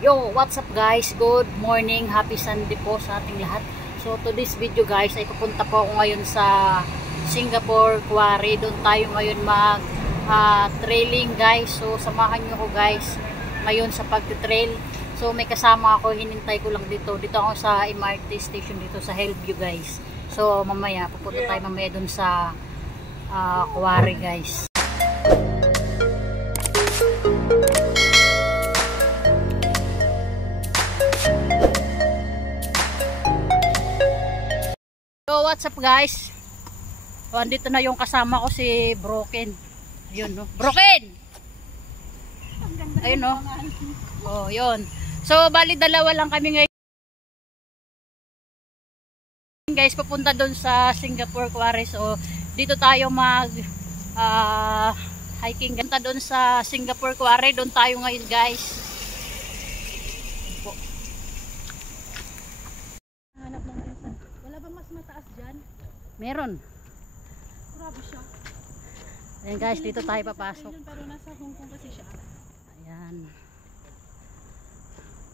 Yo, what's up guys? Good morning, happy Sunday po sa ating lahat. So to this video guys, ay pupunta po ako ngayon sa Singapore Quarry. Doon tayo ngayon mag trailing guys. So samahan nyo ko guys ngayon sa pag-trail. So may kasama ako, hinintay ko lang dito. Dito ako sa MRT station dito sa Hillview guys. So mamaya, pupunta tayo mamaya doon sa Quarry guys. So what's up guys? So, andito na yung kasama ko si Broken. Ayun no. Broken! Ayun no. Oh, yun. So bali dalawa lang kami ngayon. Guys, papunta doon sa Singapore Quarry. So dito tayo mag hiking. Ganta doon sa Singapore Quarry. Doon tayo ngayon guys. Meron. Grabe siya. Ayan guys, dito tayo papasok. Pero nasa Hong Kong kasi siya. Ayan.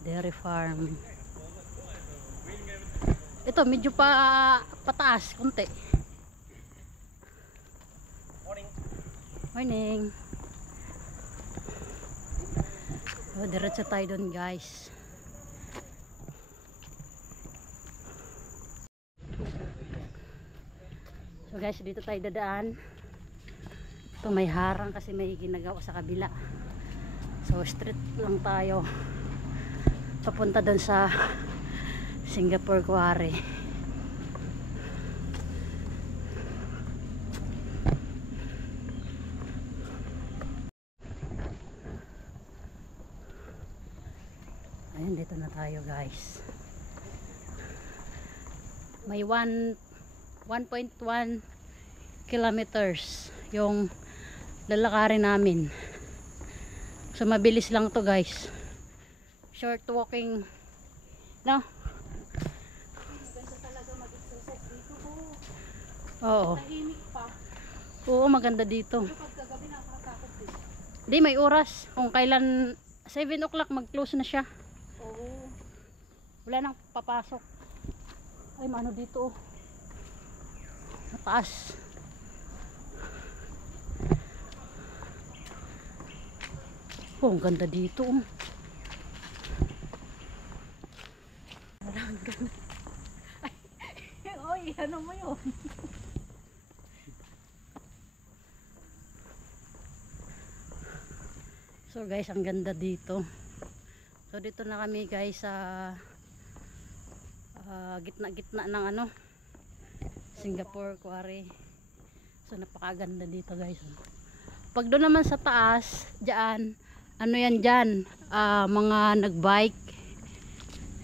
Dairy farm. Ito, medyo pataas, kunti. Morning. Morning. So, diretso tayo dun guys. So guys, dito tayo dadaan. Ito may harang kasi may ginagawa sa kabila. So straight lang tayo papunta doon sa Singapore Quarry. Ayan, dito na tayo guys. May 1.1 kilometers yung lalakarin namin. So mabilis lang to guys. Short walking. No? Maganda talaga mag-exercise dito po. Oo. Tahimik pa. Oo, maganda dito. Pero pagkagabi nakakatakot din. Di, may oras. Kung kailan 7 o'clock mag-close na siya. Oo. Wala nang papasok. Ay, maano dito. Mataas. Oh, ang ganda dito. Ang ganda. Oy, ano mo yun? So guys, ang ganda dito. So dito na kami guys sa gitna-gitna ng ano, Singapore Quarry. So napakaganda dito guys. Pag doon naman sa taas, diyan, ano yan diyan, mga nagbike.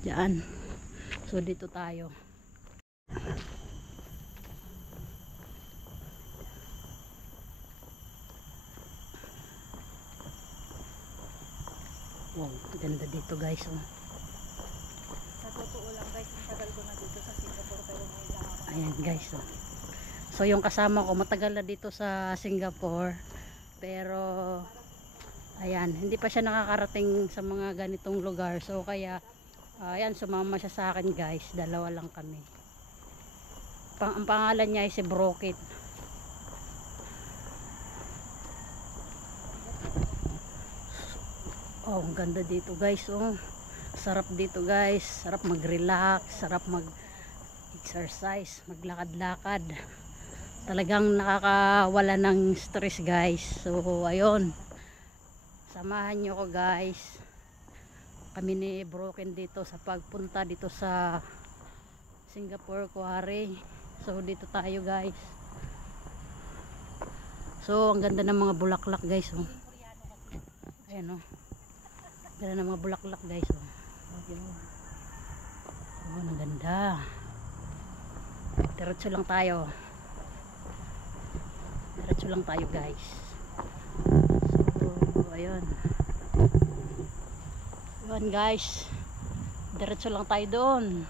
Diyan. So dito tayo. Wow, ganda dito guys. Oh. Sa totoo lang guys, matagal ko na dito sa Singapore pero ngayon lang ako. Ayan guys. Oh. So yung kasama ko matagal na dito sa Singapore. Pero ayan, hindi pa siya nakakarating sa mga ganitong lugar. So kaya ayan, sumama siya sa akin guys. Dalawa lang kami. Ang pangalan niya ay si Broken. Oh, ang ganda dito guys. Oh. Sarap dito guys. Sarap mag-relax, sarap mag-exercise, maglakad-lakad. Talagang nakakawala ng stress guys. So ayun, samahan nyo ko guys, kami ni Broken dito sa pagpunta dito sa Singapore Quarry. So dito tayo guys. So ang ganda ng mga bulaklak guys. Oh. Ayan oh, ganda ng mga bulaklak guys. Oh. Oh, ang ganda. Diretso lang tayo. Diretso lang tayo guys. So ayun. Ayun guys. Diretso lang tayo doon.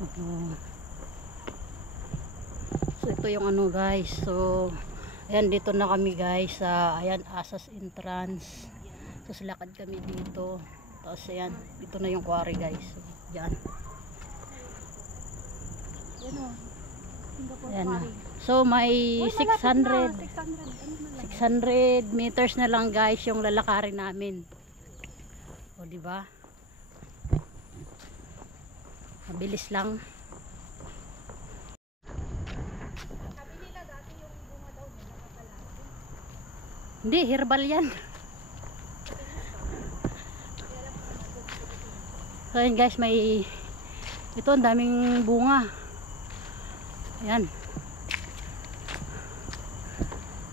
So ito yung ano guys. So ayan, dito na kami guys sa ayan, Asas entrance. So silakad kami dito. Tapos ayan, dito na yung quarry guys. So diyan. Yan o. Singapore Ayan na. Quarry. So may Uy, malapit na. 600 meters na lang guys yung lalakarin namin. O di ba? Mabilis lang. Sabi nila dati yung bunga daw niya nakakalasin. Hindi, herbal yan. So ayan guys, may ito ang daming bunga. Ayan.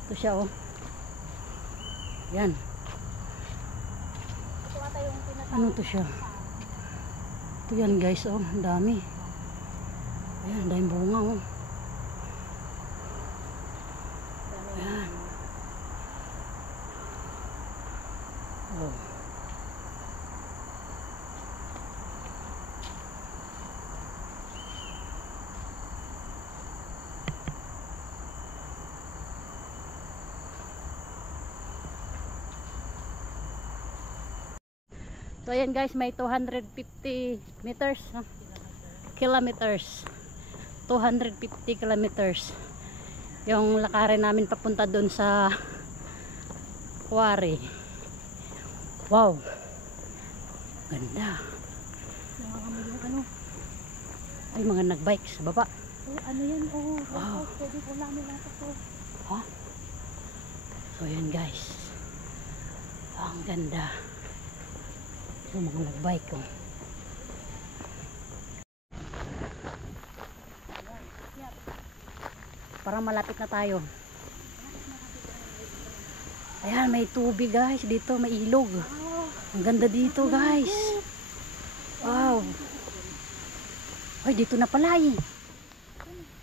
Ito siya oh. Ayan. Ito ata yung tinatawag. Ano to siya? Ito yan guys oh, ang dami. Ayan, ang daming bunga oh. Ayan. Oh. So ayan guys, may 250 meters, kilometers. 250 kilometers. Yung lakarin namin papunta doon sa quarry. Wow. Ganda. Nangangamoy yung ano. Ay, mga nagbike sa baba. Oh, ano yan? Oh, Wow. pwede ko namin natin to. Ha? So ayan guys. Ang ganda. So mga nagbike oh. Parang malapit na tayo. Ayan, may tubig guys. Dito may ilog. Ang ganda dito guys. Wow. Ay, dito na pala eh.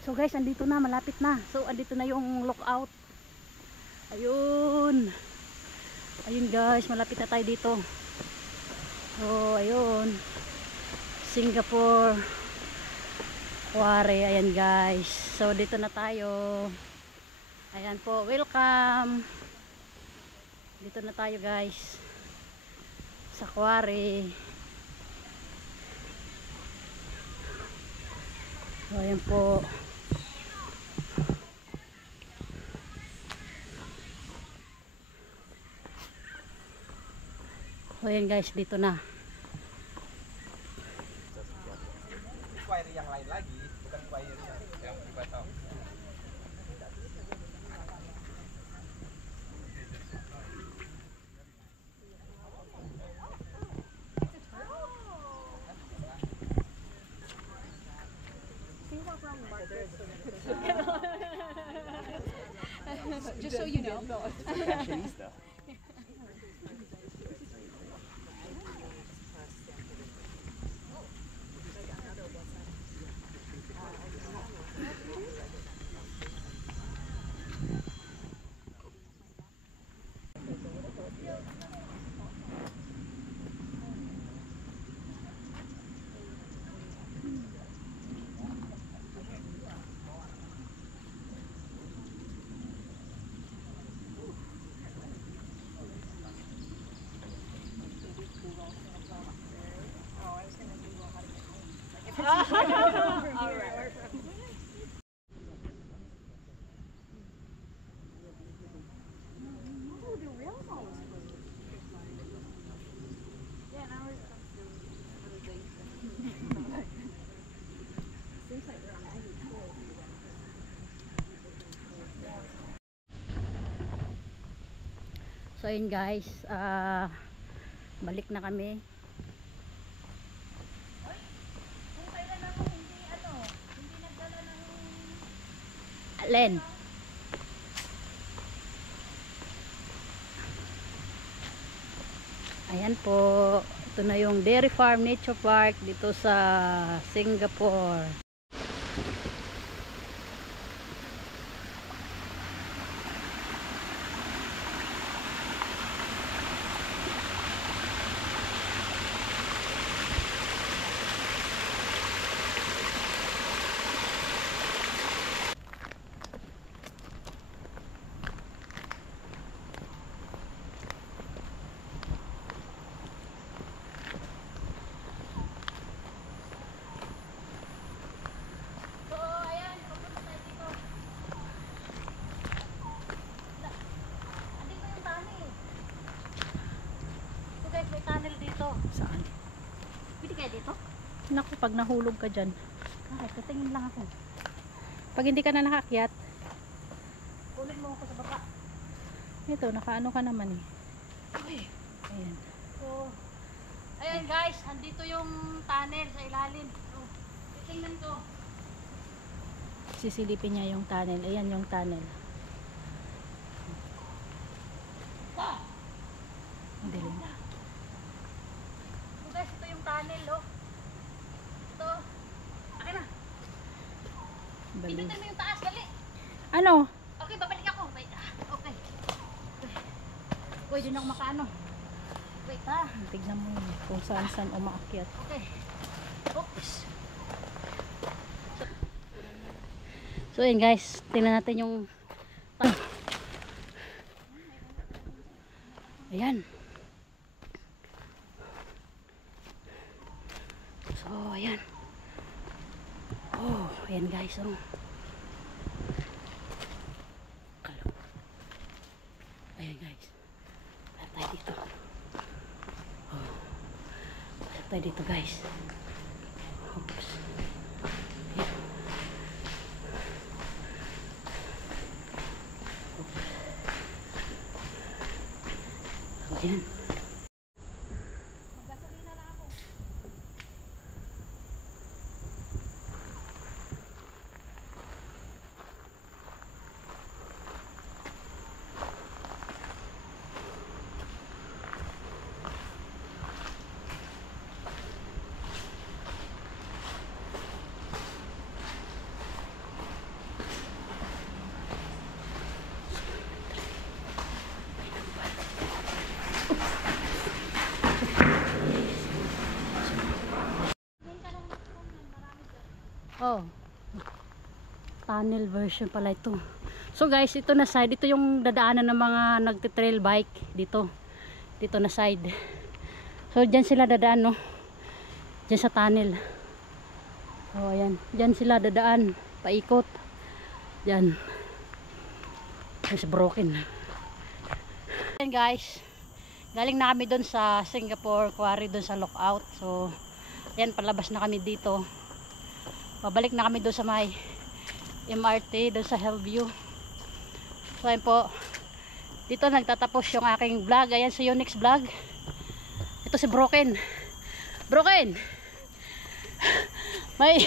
So guys, andito na. Malapit na. So, andito na yung lookout. Ayun. Ayun guys, malapit na tayo dito. So, ayun. Singapore Quarry, ayan guys. So dito na tayo. Ayan po, welcome. Dito na tayo guys sa quarry. So ayan po. So ayan guys, dito na. Quarry yang lain lagi, bukan quarry yang di Batam. Just so you know. Fashionista. So ayun guys, balik na kami. Kung kailan ako hindi nagdala ng Alin? Ayan po, ito na yung Dairy Farm Nature Park dito sa Singapore. Naku, pag nahulog ka dyan. Okay, tatingin lang ako. Pag hindi ka na nakakyat, Kunin mo ako sa baba. ito, nakaano ka naman eh. Okay. Ayan. So, ayan guys, andito yung tunnel sa ilalim. So, titingnan ko. Sisilipin niya yung tunnel. Ayan yung tunnel. Ang dilim. So guys, ito yung tunnel, oh. Ito. Akin na. Bali. Pindutin mo yung taas, dali. Ano? Okay, babalik ako. Wait, okay. Pwede na ako makaano. Wait, ha. Tignan mo yun kung saan umaakyat. Okay. Oops. So yun guys, tingnan natin yung ayan. So ayan. Oh, ayan guys. Oh. Ayan guys. Pasok tayo dito. Oh. Pasok tayo dito guys. Oops. Ayan. Oh. Tunnel version pala ito. So guys, ito na side, ito yung dadaanan ng mga nagte-trail bike dito. Dito na side. So diyan sila dadaan, no. Diyan sa tunnel. Oh, ayan. Diyan sila dadaan, paikot. Diyan. It's broken. Ayan guys. Galing na kami doon sa Singapore Quarry, doon sa lookout. So ayan, palabas na kami dito. Pabalik na kami doon sa may MRT, doon sa Hillview. So ayun po, dito nagtatapos yung aking vlog. Ayan si Onyx Vlog. Ito si Broken. Broken! May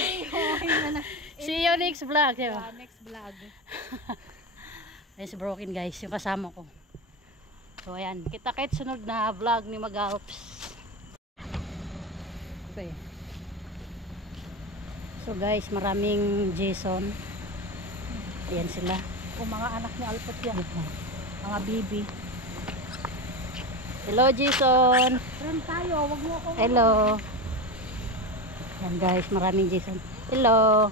si Onyx Vlog, diba? Next vlog. Ayan si Broken guys, yung kasama ko. So ayan, kita-kit sunod na vlog ni Magalps. Okay. So guys, maraming Jason. Ayan sila. O mga anak ni Alpot yan. Mga bibi. Hello Jason. Run tayo, wag mo ako. Hello. Ayan guys, maraming Jason. Hello.